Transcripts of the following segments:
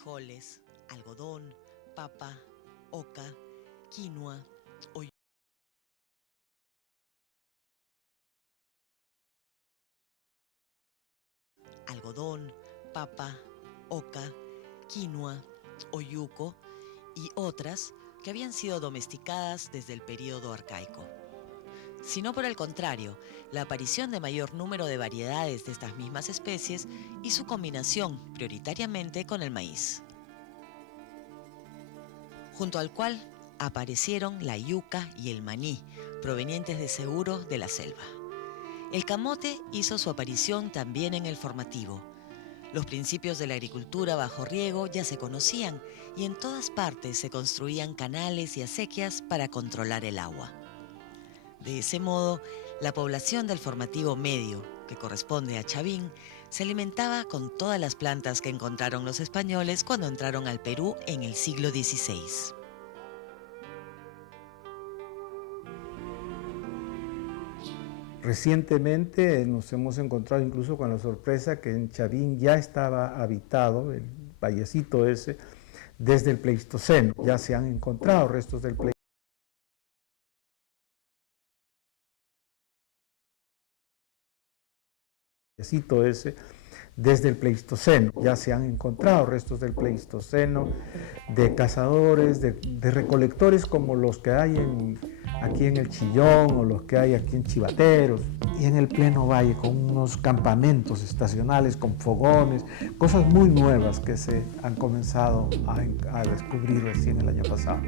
frijoles, algodón, papa, oca, quinoa, algodón, papa, oca, quinoa, oyuco y otras que habían sido domesticadas desde el período arcaico. Sino por el contrario, la aparición de mayor número de variedades de estas mismas especies y su combinación prioritariamente con el maíz. Junto al cual aparecieron la yuca y el maní, provenientes de seguro de la selva. El camote hizo su aparición también en el formativo. Los principios de la agricultura bajo riego ya se conocían y en todas partes se construían canales y acequias para controlar el agua. De ese modo, la población del formativo medio, que corresponde a Chavín, se alimentaba con todas las plantas que encontraron los españoles cuando entraron al Perú en el siglo XVI. Recientemente nos hemos encontrado incluso con la sorpresa que en Chavín ya estaba habitado, el vallecito ese, desde el Pleistoceno. Ya se han encontrado restos del vallecito ese, desde el Pleistoceno. Ya se han encontrado restos del Pleistoceno, de cazadores, de recolectores como los que hay aquí en el Chillón o los que hay aquí en Chivateros, y en el pleno valle con unos campamentos estacionales, con fogones, cosas muy nuevas que se han comenzado a descubrir recién el año pasado.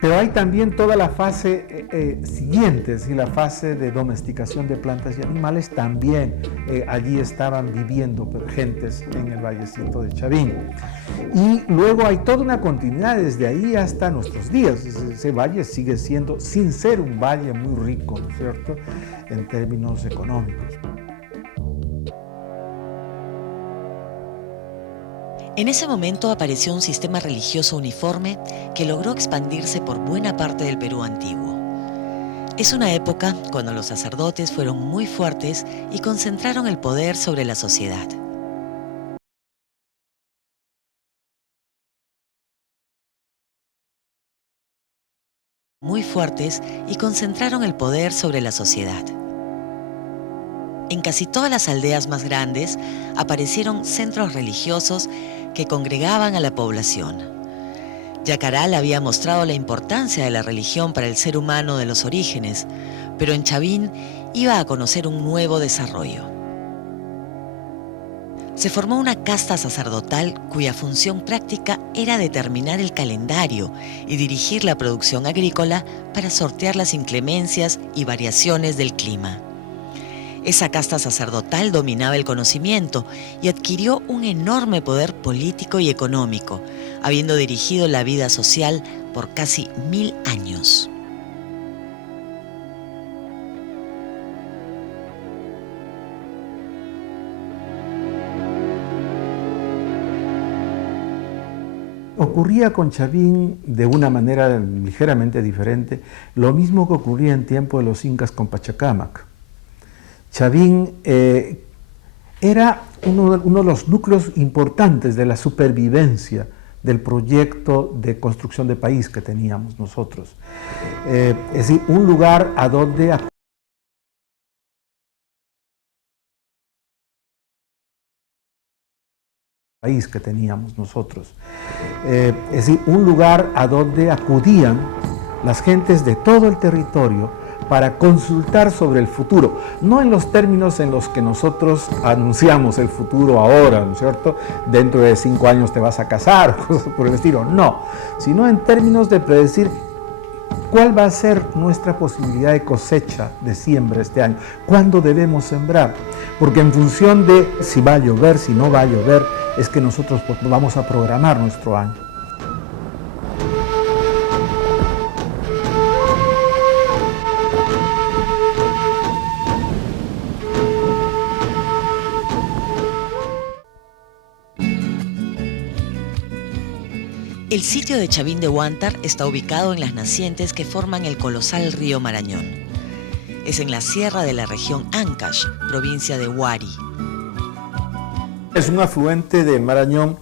Pero hay también toda la fase siguiente, es decir, la fase de domesticación de plantas y animales. También allí estaban viviendo gentes en el vallecito de Chavín. Y luego hay toda una continuidad desde ahí hasta nuestros días. Ese valle sigue siendo, sin ser un valle muy rico, ¿no es cierto?, en términos económicos. En ese momento apareció un sistema religioso uniforme que logró expandirse por buena parte del Perú antiguo. Es una época cuando los sacerdotes fueron muy fuertes y concentraron el poder sobre la sociedad. En casi todas las aldeas más grandes aparecieron centros religiosos que congregaban a la población. Yacaral había mostrado la importancia de la religión para el ser humano de los orígenes, pero en Chavín iba a conocer un nuevo desarrollo. Se formó una casta sacerdotal cuya función práctica era determinar el calendario y dirigir la producción agrícola para sortear las inclemencias y variaciones del clima. Esa casta sacerdotal dominaba el conocimiento y adquirió un enorme poder político y económico, habiendo dirigido la vida social por casi 1000 años. Ocurría con Chavín de una manera ligeramente diferente, lo mismo que ocurría en tiempo de los incas con Pachacámac. Chavín era uno de los núcleos importantes de la supervivencia del proyecto de construcción de país que teníamos nosotros. Es decir, un lugar a donde acudían las gentes de todo el territorio para consultar sobre el futuro, no en los términos en los que nosotros anunciamos el futuro ahora, ¿no es cierto?, dentro de 5 años te vas a casar, cosas por el estilo, no, sino en términos de predecir cuál va a ser nuestra posibilidad de cosecha, de siembra este año, cuándo debemos sembrar, porque en función de si va a llover, si no va a llover, es que nosotros vamos a programar nuestro año. El sitio de Chavín de Huántar está ubicado en las nacientes que forman el colosal río Marañón. Es en la sierra de la región Ancash, provincia de Huari. Es un afluente del Marañón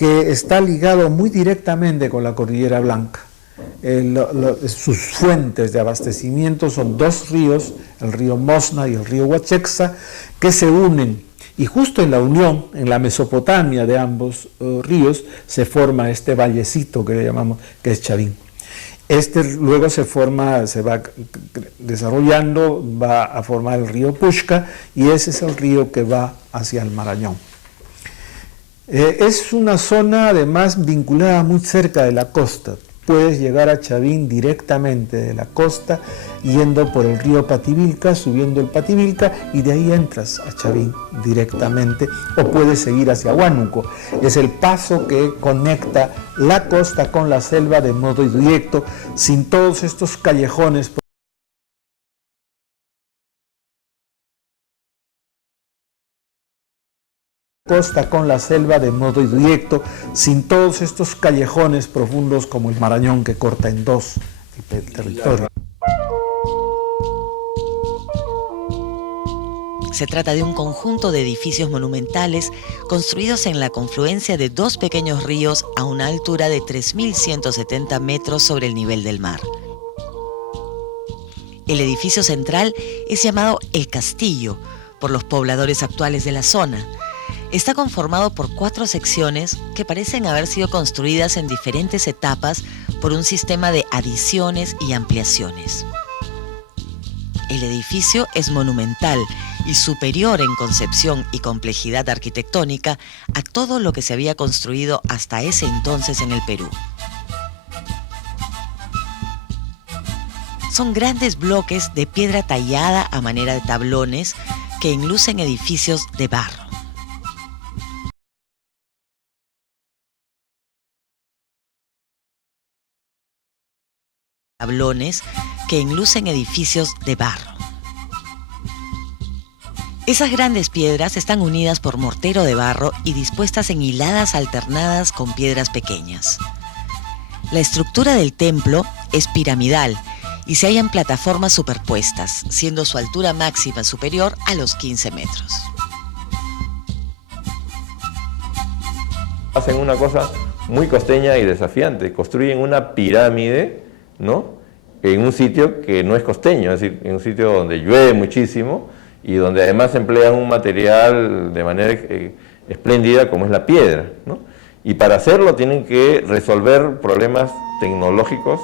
que está ligado muy directamente con la Cordillera Blanca. Sus fuentes de abastecimiento son dos ríos, el río Mosna y el río Huachexa, que se unen, y justo en la unión, en la Mesopotamia de ambos ríos, se forma este vallecito que le llamamos, que es Chavín. Luego se va desarrollando, va a formar el río Pushca, y ese es el río que va hacia el Marañón. Es una zona además vinculada muy cerca de la costa. Puedes llegar a Chavín directamente de la costa, yendo por el río Pativilca, subiendo el Pativilca, y de ahí entras a Chavín directamente, o puedes seguir hacia Huánuco. Es el paso que conecta la costa con la selva de modo directo, sin todos estos callejones. Costa con la selva de modo directo, sin todos estos callejones profundos como el Marañón que corta en dos el territorio. Se trata de un conjunto de edificios monumentales construidos en la confluencia de dos pequeños ríos a una altura de 3.170 metros sobre el nivel del mar. El edificio central es llamado El Castillo por los pobladores actuales de la zona. Está conformado por 4 secciones que parecen haber sido construidas en diferentes etapas por un sistema de adiciones y ampliaciones. El edificio es monumental y superior en concepción y complejidad arquitectónica a todo lo que se había construido hasta ese entonces en el Perú. Son grandes bloques de piedra tallada a manera de tablones que enlucen edificios de barro. Esas grandes piedras están unidas por mortero de barro y dispuestas en hiladas alternadas con piedras pequeñas. La estructura del templo es piramidal y se hallan plataformas superpuestas, siendo su altura máxima superior a los 15 metros. Hacen una cosa muy costeña y desafiante, construyen una pirámide, ¿no?, en un sitio que no es costeño, es decir, en un sitio donde llueve muchísimo y donde además emplean un material de manera espléndida como es la piedra, ¿no? Y para hacerlo tienen que resolver problemas tecnológicos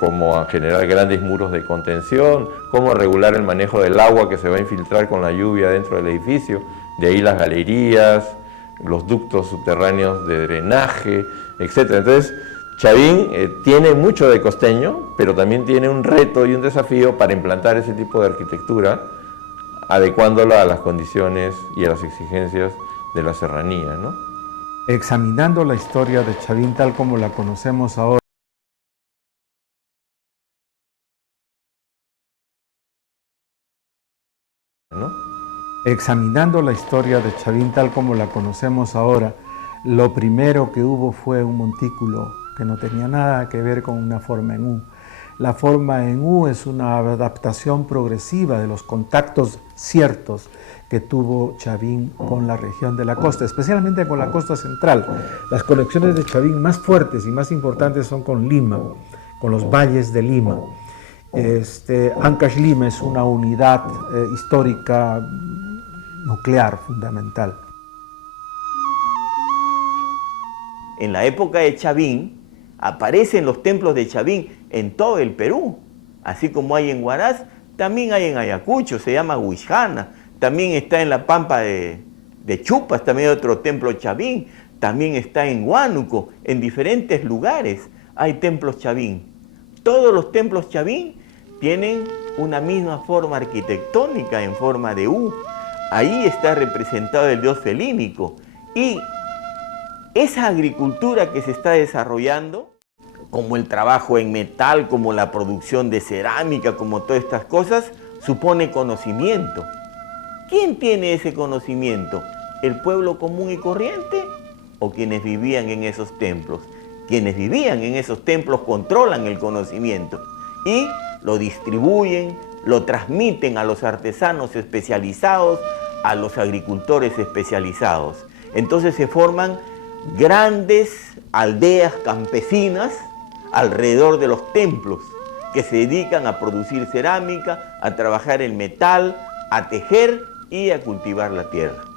como generar grandes muros de contención, cómo regular el manejo del agua que se va a infiltrar con la lluvia dentro del edificio, de ahí las galerías, los ductos subterráneos de drenaje, etc. Entonces, Chavín tiene mucho de costeño, pero también tiene un reto y un desafío para implantar ese tipo de arquitectura, adecuándola a las condiciones y a las exigencias de la serranía, ¿no? Examinando la historia de Chavín tal como la conocemos ahora, ¿no? Examinando la historia de Chavín tal como la conocemos ahora, lo primero que hubo fue un montículo que no tenía nada que ver con una forma en U. La forma en U es una adaptación progresiva de los contactos ciertos que tuvo Chavín con la región de la costa, especialmente con la costa central. Las conexiones de Chavín más fuertes y más importantes son con Lima, con los valles de Lima. Ancash Lima es una unidad histórica nuclear fundamental. En la época de Chavín, aparecen los templos de Chavín en todo el Perú. Así como hay en Huaraz, también hay en Ayacucho, se llama Huixana. También está en la Pampa de Chupas, también hay otro templo Chavín. También está en Huánuco, en diferentes lugares hay templos Chavín. Todos los templos Chavín tienen una misma forma arquitectónica en forma de U. Ahí está representado el dios felínico. Y esa agricultura que se está desarrollando, como el trabajo en metal, como la producción de cerámica, como todas estas cosas, supone conocimiento. ¿Quién tiene ese conocimiento? ¿El pueblo común y corriente o quienes vivían en esos templos? Quienes vivían en esos templos controlan el conocimiento y lo distribuyen, lo transmiten a los artesanos especializados, a los agricultores especializados. Entonces se forman grandes aldeas campesinas alrededor de los templos que se dedican a producir cerámica, a trabajar el metal, a tejer y a cultivar la tierra.